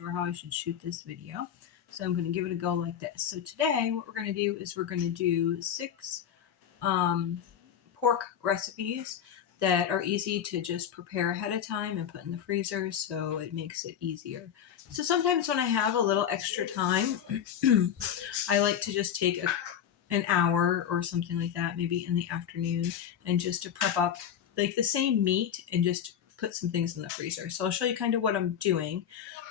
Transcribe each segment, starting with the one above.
sure how I should shoot this video. So I'm going to give it a go like this. So today what we're going to do is we're going to do 6 pork recipes that are easy to just prepare ahead of time and put in the freezer, so it makes it easier. So sometimes when I have a little extra time, I like to just take an hour or something like that, maybe in the afternoon, and just to prep up like the same meat and just put some things in the freezer. So I'll show you kind of what I'm doing.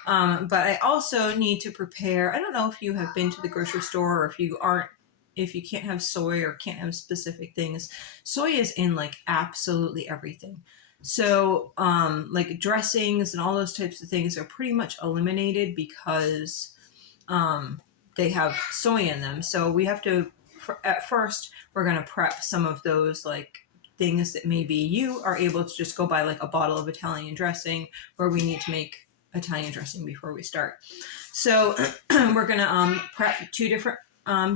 But I also need to prepare, I don't know if you have been to the grocery store, or if you can't have soy or can't have specific things. Soy is in like absolutely everything. So like dressings and all those types of things are pretty much eliminated because they have soy in them. So we have to, at first, we're going to prep some of those like things that maybe you are able to just go buy like a bottle of Italian dressing, where we need to make Italian dressing before we start. So we're going to prep 2 different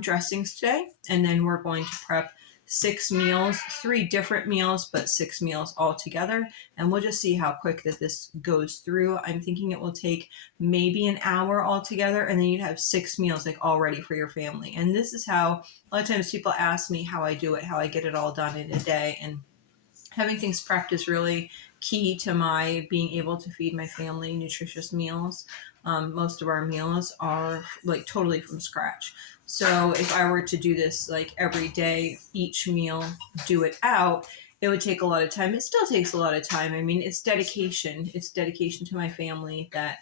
dressings today, and then we're going to prep 6 meals, 3 different meals, but 6 meals all together, and we'll just see how quick that this goes through. I'm thinking it will take maybe an hour altogether, and then you'd have 6 meals like all ready for your family. And this is how, a lot of times people ask me how I do it, how I get it all done in a day, and having things prepped is really key to my being able to feed my family nutritious meals. Most of our meals are like totally from scratch. So if I were to do this like every day, each meal, do it out, it would take a lot of time. It still takes a lot of time. I mean, it's dedication. It's dedication to my family that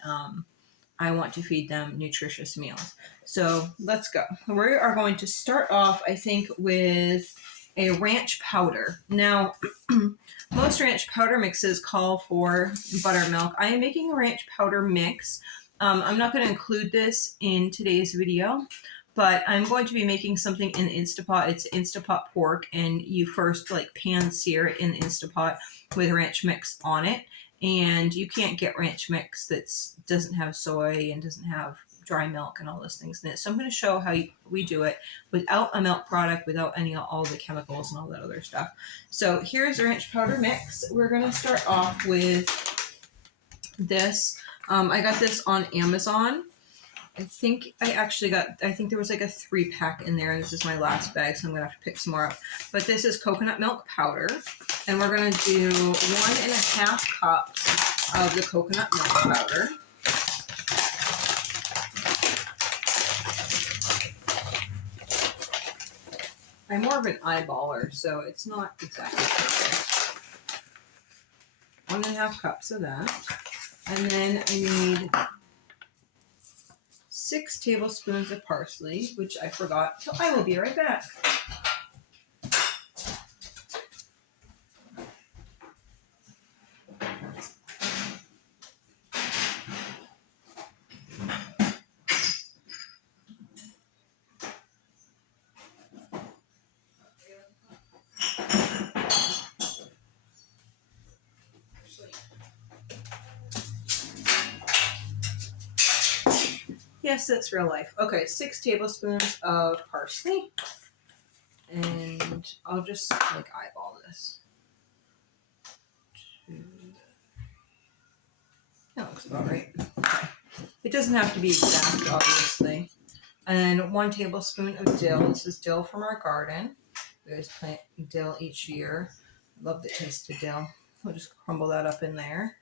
I want to feed them nutritious meals. So let's go. We are going to start off, I think, with a ranch powder. Now, most ranch powder mixes call for buttermilk. I am making a ranch powder mix. I'm not going to include this in today's video, but I'm going to be making something in Instapot. It's Instapot pork, and you first like pan sear it in the Instapot with ranch mix on it. And you can't get ranch mix that doesn't have soy and doesn't have dry milk and all those things in it. So I'm going to show how we do it without a milk product, without all the chemicals and all that other stuff. So here's the ranch powder mix. We're going to start off with this. I got this on Amazon. I think there was like a 3-pack in there, and this is my last bag, so I'm going to have to pick some more up. But this is coconut milk powder, and we're going to do 1.5 cups of the coconut milk powder. I'm more of an eyeballer, so it's not exactly perfect. 1.5 cups of that. And then I need 6 tablespoons of parsley, which I forgot, so I will be right back. Yes, that's real life. Okay, 6 tablespoons of parsley. And I'll just like eyeball this. That looks about right. Okay. It doesn't have to be exact, obviously. And 1 tablespoon of dill. This is dill from our garden. We always plant dill each year. I love the taste of dill. We'll just crumble that up in there.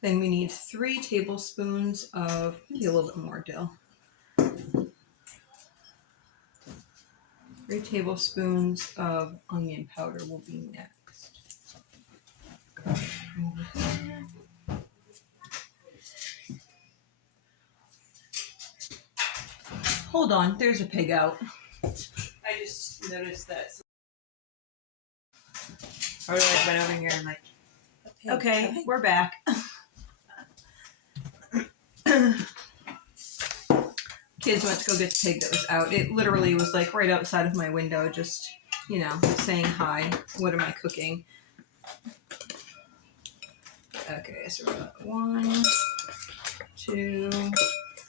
Then we need 3 tablespoons of, maybe a little bit more dill. 3 tablespoons of onion powder will be next. Hold on, there's a pig out. I just noticed that. I really like went over here and like, okay, we're back. Kids went to go get the pig that was out. It literally was like right outside of my window, just, saying hi. What am I cooking? Okay, so we're got 1, 2,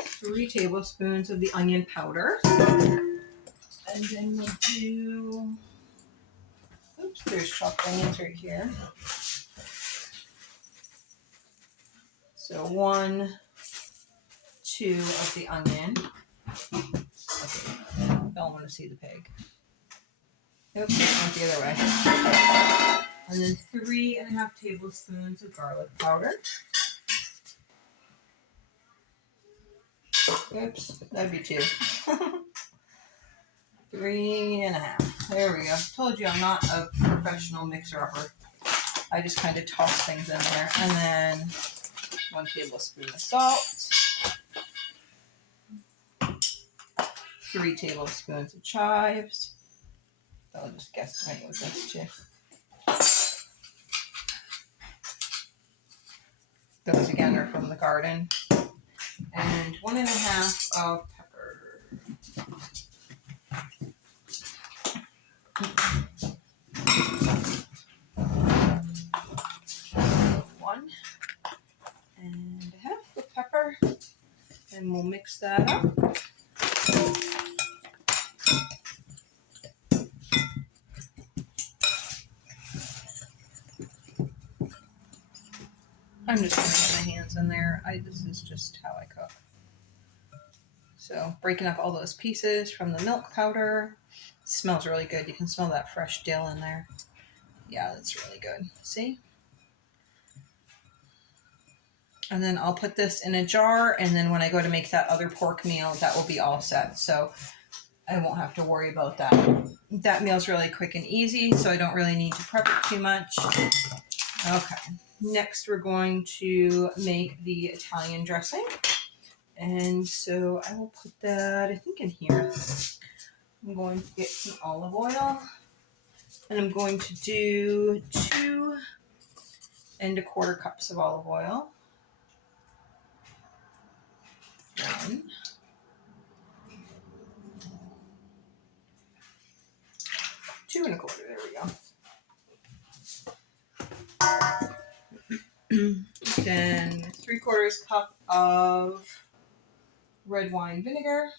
3 tablespoons of the onion powder. And then we'll do, oops, there's chopped onions right here. So 1, 2 of the onion. Okay, don't want to see the pig. Oops, went the other way. And then 3.5 tablespoons of garlic powder. Oops, that'd be 2. 3.5. There we go. Told you I'm not a professional mixer-upper. I just kind of toss things in there. And then 1 tablespoon of salt. 3 tablespoons of chives. I'll just guess right with this too. Those again are from the garden. And 1.5 of pepper. One and a half of pepper. And we'll mix that up. I'm just going to get my hands in there. This is just how I cook. So breaking up all those pieces from the milk powder. It smells really good. You can smell that fresh dill in there. Yeah, that's really good. See? And then I'll put this in a jar, and then when I go to make that other pork meal, that will be all set. So I won't have to worry about that. That meal's really quick and easy, so I don't really need to prep it too much. Okay. Next, we're going to make the Italian dressing. And so I will put that, I think, in here. I'm going to get some olive oil. And I'm going to do 2¼ cups of olive oil. 1. 2¼ there we go. Then 3/4 cup of red wine vinegar.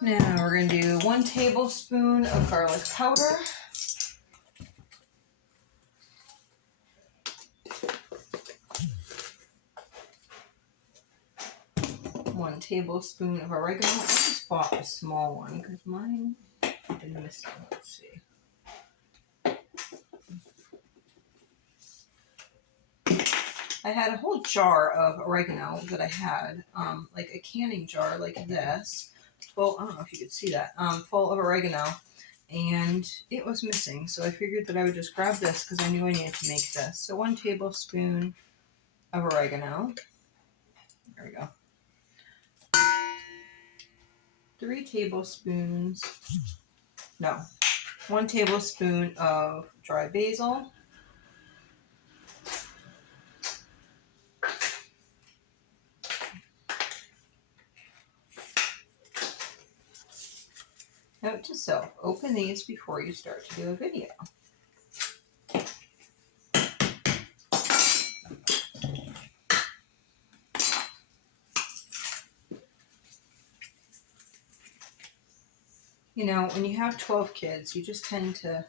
Now we're going to do 1 tablespoon of garlic powder. 1 tablespoon of oregano. I just bought a small one because mine has been missing. Let's see. I had a whole jar of oregano that I had, like a canning jar like this, full, I don't know if you could see that, full of oregano, and it was missing. So I figured that I would just grab this because I knew I needed to make this. So 1 tablespoon of oregano. There we go. 3 tablespoons, no, 1 tablespoon of dry basil. Note to self, open these before you start to do a video. You know, when you have 12 kids, you just tend to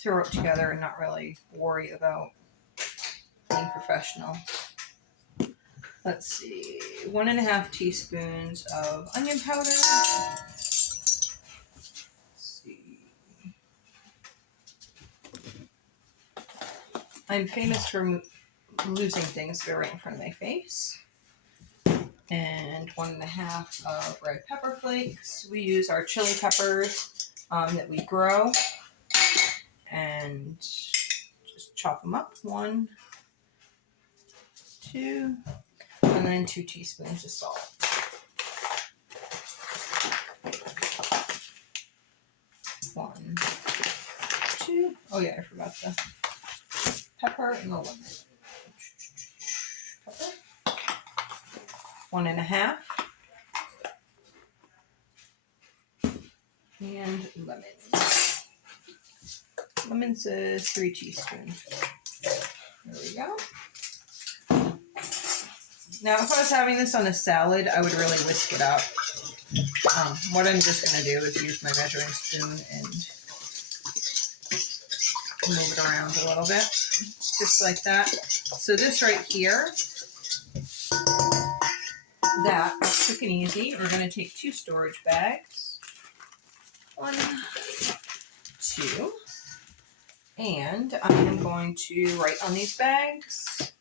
throw it together and not really worry about being professional. Let's see, 1½ teaspoons of onion powder. Let's see. I'm famous for losing things that are right in front of my face. And 1½ of red pepper flakes. We use our chili peppers that we grow. And just chop them up. 1, 2, and then 2 teaspoons of salt. 1, 2. Oh yeah, I forgot the pepper and the lemon. Pepper. 1½ and lemon. Lemon says 3 teaspoons. There we go. Now, if I was having this on a salad, I would really whisk it up. What I'm just going to do is use my measuring spoon and move it around a little bit, just like that. So this right here, that's quick and easy. We're going to take 2 storage bags. 1, 2. And I am going to write on these bags.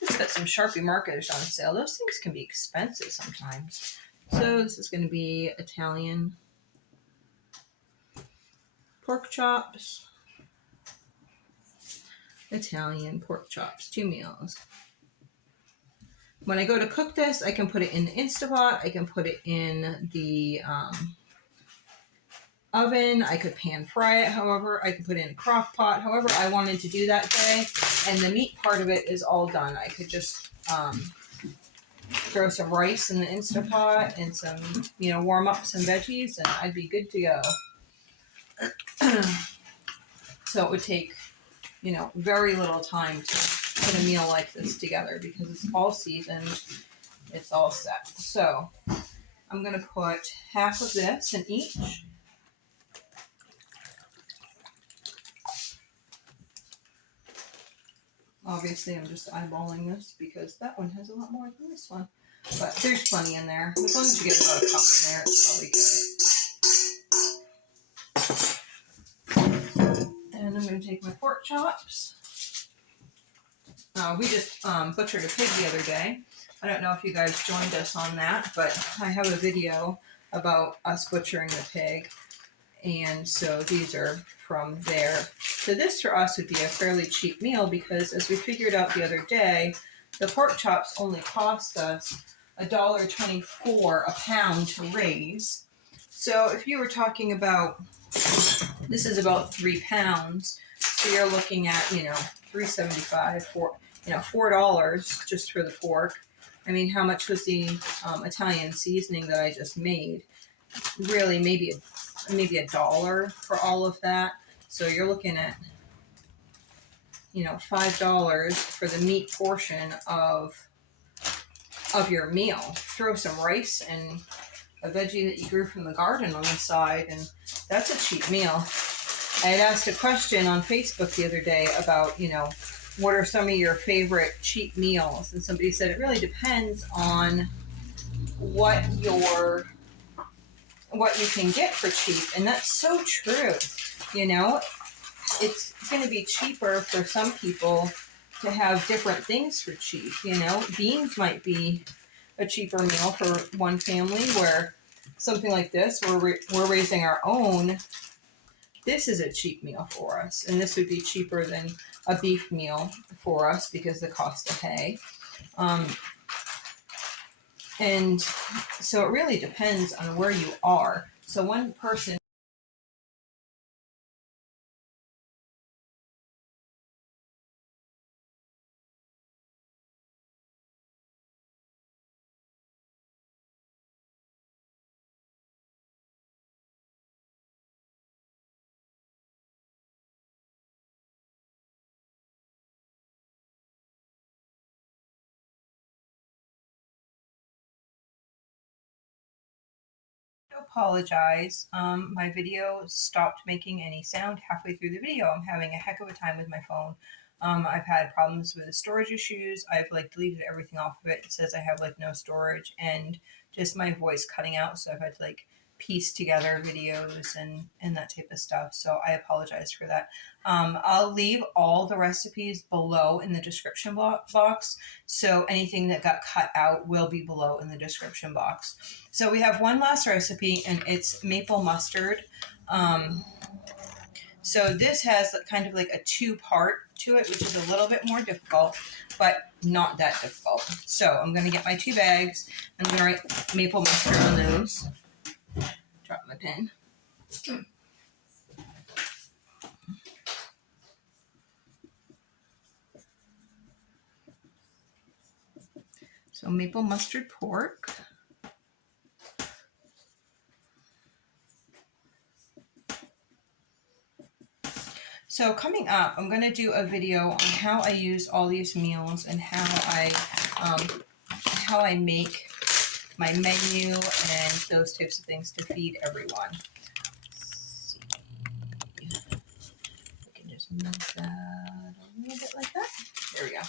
Just got some Sharpie markers on sale. Those things can be expensive sometimes. So this is going to be Italian pork chops. Italian pork chops, 2 meals. When I go to cook this, I can put it in the Instapot. I can put it in the oven. I could pan fry it. However, I could put it in a crock pot. However I wanted to do that day. And the meat part of it is all done. I could just throw some rice in the Instapot and some, warm up some veggies, and I'd be good to go. So it would take, very little time to put a meal like this together because it's all seasoned. It's all set. So I'm going to put half of this in each. Obviously, I'm just eyeballing this because that one has a lot more than this one. But there's plenty in there. As long as you get about a cup in there, it's probably good. And I'm going to take my pork chops. We just butchered a pig the other day. I don't know if you guys joined us on that, but I have a video about us butchering the pig. And so these are from there. So this for us would be a fairly cheap meal because as we figured out the other day, the pork chops only cost us $1.24 a pound to raise. So if you were talking about, this is about 3 pounds, so you're looking at, $3.75 for, $4 just for the pork. I mean, how much was the Italian seasoning that I just made? Really, maybe $1 for all of that. So you're looking at, $5 for the meat portion of your meal. Throw some rice and a veggie that you grew from the garden on the side, and that's a cheap meal. I had asked a question on Facebook the other day about, what are some of your favorite cheap meals? And somebody said it really depends on what you can get for cheap. And that's so true. It's going to be cheaper for some people to have different things for cheap. Beans might be a cheaper meal for one family, where something like this, where we're raising our own, this is a cheap meal for us. And this would be cheaper than a beef meal for us because the cost of hay. And so it really depends on where you are. So one person apologize. My video stopped making any sound halfway through the video. I'm having a heck of a time with my phone. I've had problems with the storage issues. I've deleted everything off of it. It says I have no storage and just my voice cutting out. So I've had to piece together videos and that type of stuff. So I apologize for that. I'll leave all the recipes below in the description box. So anything that got cut out will be below in the description box. So we have one last recipe, and it's maple mustard. So this has kind of a 2-part to it, which is a little bit more difficult, but not that difficult. So I'm going to get my 2 bags. I'm going to write maple mustard on those. Drop my pen. So maple mustard pork. So coming up, I'm going to do a video on how I use all these meals and how I how I make my menu and those types of things to feed everyone. Let's see. I can just move that a little bit like that. There we go.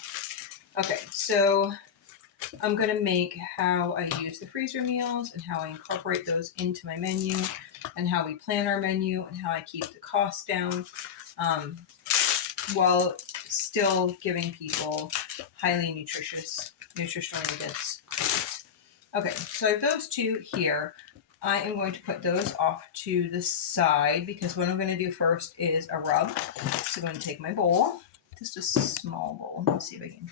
Okay, so I'm going to make how I use the freezer meals and how I incorporate those into my menu and how we plan our menu and how I keep the costs down while still giving people highly nutritionally dense foods. Okay, so I have those two here. I am going to put those off to the side because what I'm going to do first is a rub. So I'm going to take my bowl, just a small bowl. Let's see if I can.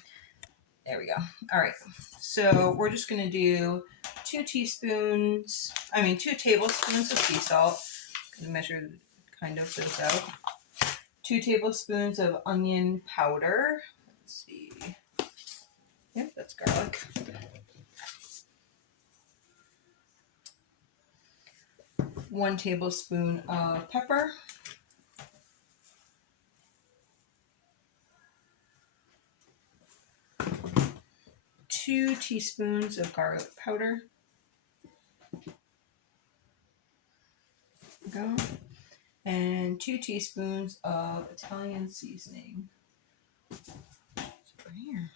There we go. All right. So we're just going to do 2 tablespoons of sea salt. I'm going to measure kind of those out. 2 tablespoons of onion powder. Let's see. Yep, that's garlic. 1 tablespoon of pepper. 2 teaspoons of garlic powder. There we go. And 2 teaspoons of Italian seasoning. It's over here.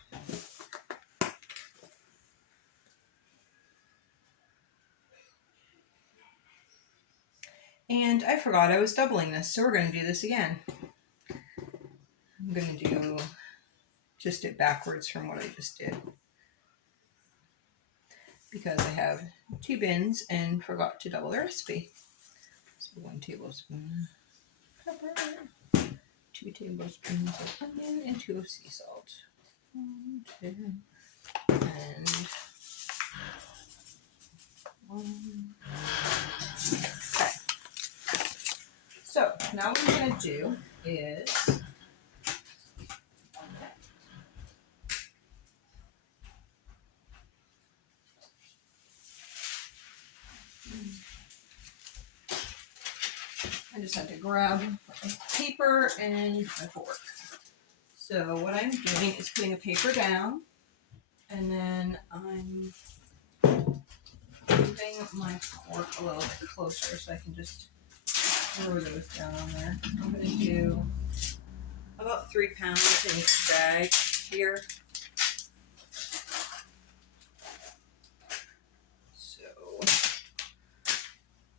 And I forgot I was doubling this, so we're going to do this again. I'm going to do just it backwards from what I just did, because I have 2 bins and forgot to double the recipe. So 1 tablespoon pepper, 2 tablespoons of onion, and 2 of sea salt. 1, 2, and 1. Okay. So now what I'm going to do is I just had to grab a paper and a fork. So what I'm doing is putting a paper down, and then I'm moving my fork a little bit closer so I can just throw those down on there. I'm going to do about 3 pounds in each bag here. So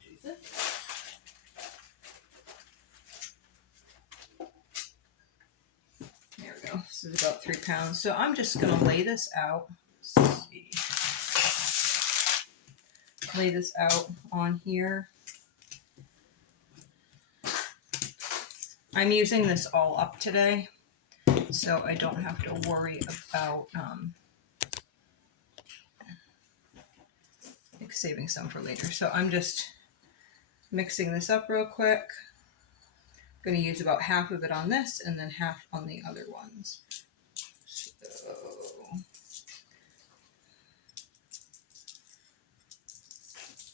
do this. There we go. This is about 3 pounds. So I'm just going to lay this out. Let's see. Lay this out on here. I'm using this all up today, so I don't have to worry about saving some for later. So I'm just mixing this up real quick. I'm going to use about half of it on this and then half on the other ones. So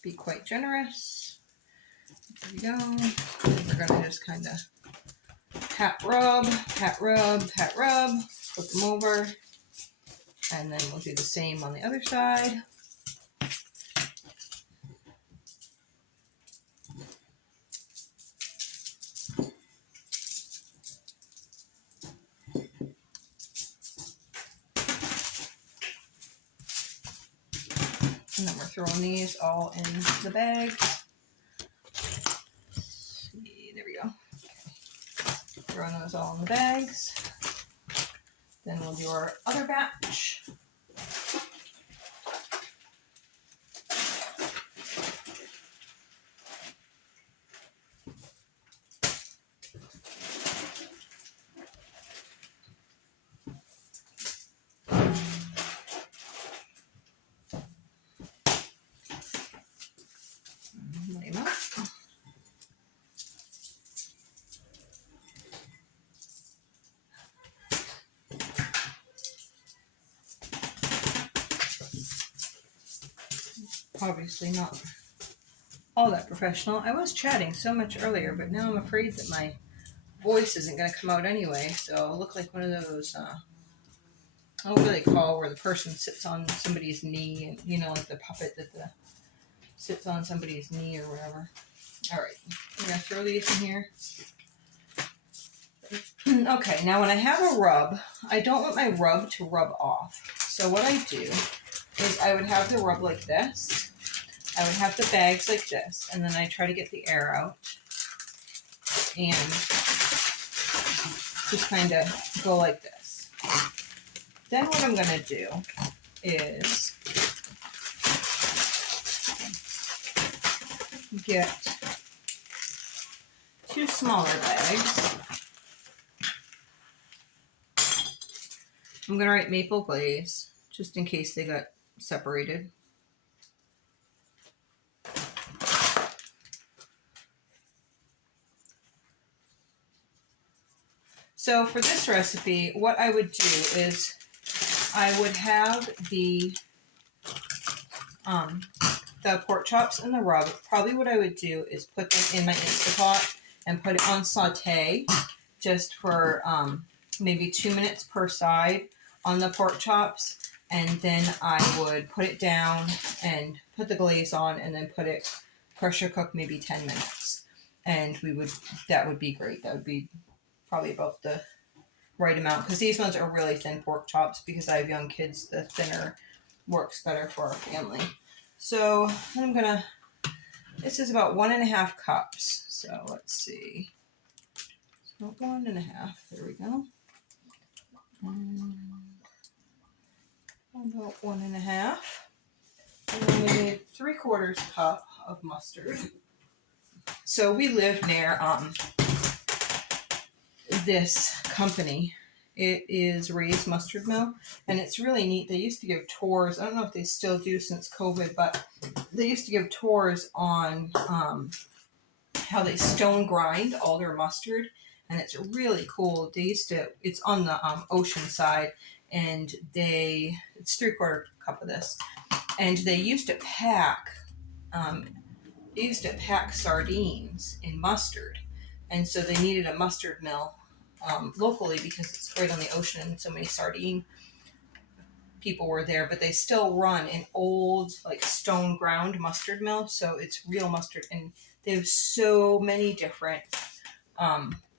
be quite generous. There we go. And we're going to just kind of pat rub, flip them over, and then we'll do the same on the other side. And then we're throwing these all in the bag. There we go. Throwing those all in the bags. Then we'll do our other batch. Lay them up. Obviously not all that professional. I was chatting so much earlier, but now I'm afraid that my voice isn't going to come out anyway, so I'll look like one of those what do they call where the person sits on somebody's knee, and you know, like the puppet that sits on somebody's knee or whatever. All right, I'm gonna throw these in here. Okay, now when I have a rub, I don't want my rub to rub off. So what I do is I would have the rub like this. I would have the bags like this, and then I try to get the air out and just kind of go like this. Then what I'm gonna do is get 2 smaller bags. I'm going to write maple glaze, just in case they got separated. So for this recipe, what I would do is I would have the pork chops and the rub. Probably what I would do is put them in my Instapot and put it on saute just for maybe 2 minutes per side on the pork chops, and then I would put it down and put the glaze on, and then put it pressure cook maybe 10 minutes, and that would be great. That would be probably about the right amount, because these ones are really thin pork chops. Because I have young kids, the thinner works better for our family. So this is about 1.5 cups. So let's see. So 1.5. There we go. About 1.5. And then we need 3/4 cup of mustard. So we live near this company. It is Ray's Mustard Mill, and it's really neat. They used to give tours. I don't know if they still do since COVID, but they used to give tours on how they stone grind all their mustard, and it's really cool. It's on the ocean side, and it's 3/4 cup of this, and they used to pack sardines in mustard, and so they needed a mustard mill locally because it's right on the ocean, and so many sardine people were there. But they still run an old, like, stone ground mustard mill, so it's real mustard, and they have so many different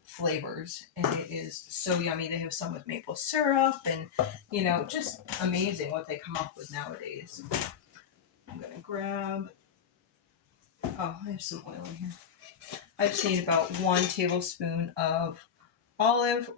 flavors, and it is so yummy. They have some with maple syrup, and just amazing what they come up with nowadays. I'm gonna grab, I have some oil in here. I just need about 1 tablespoon of olive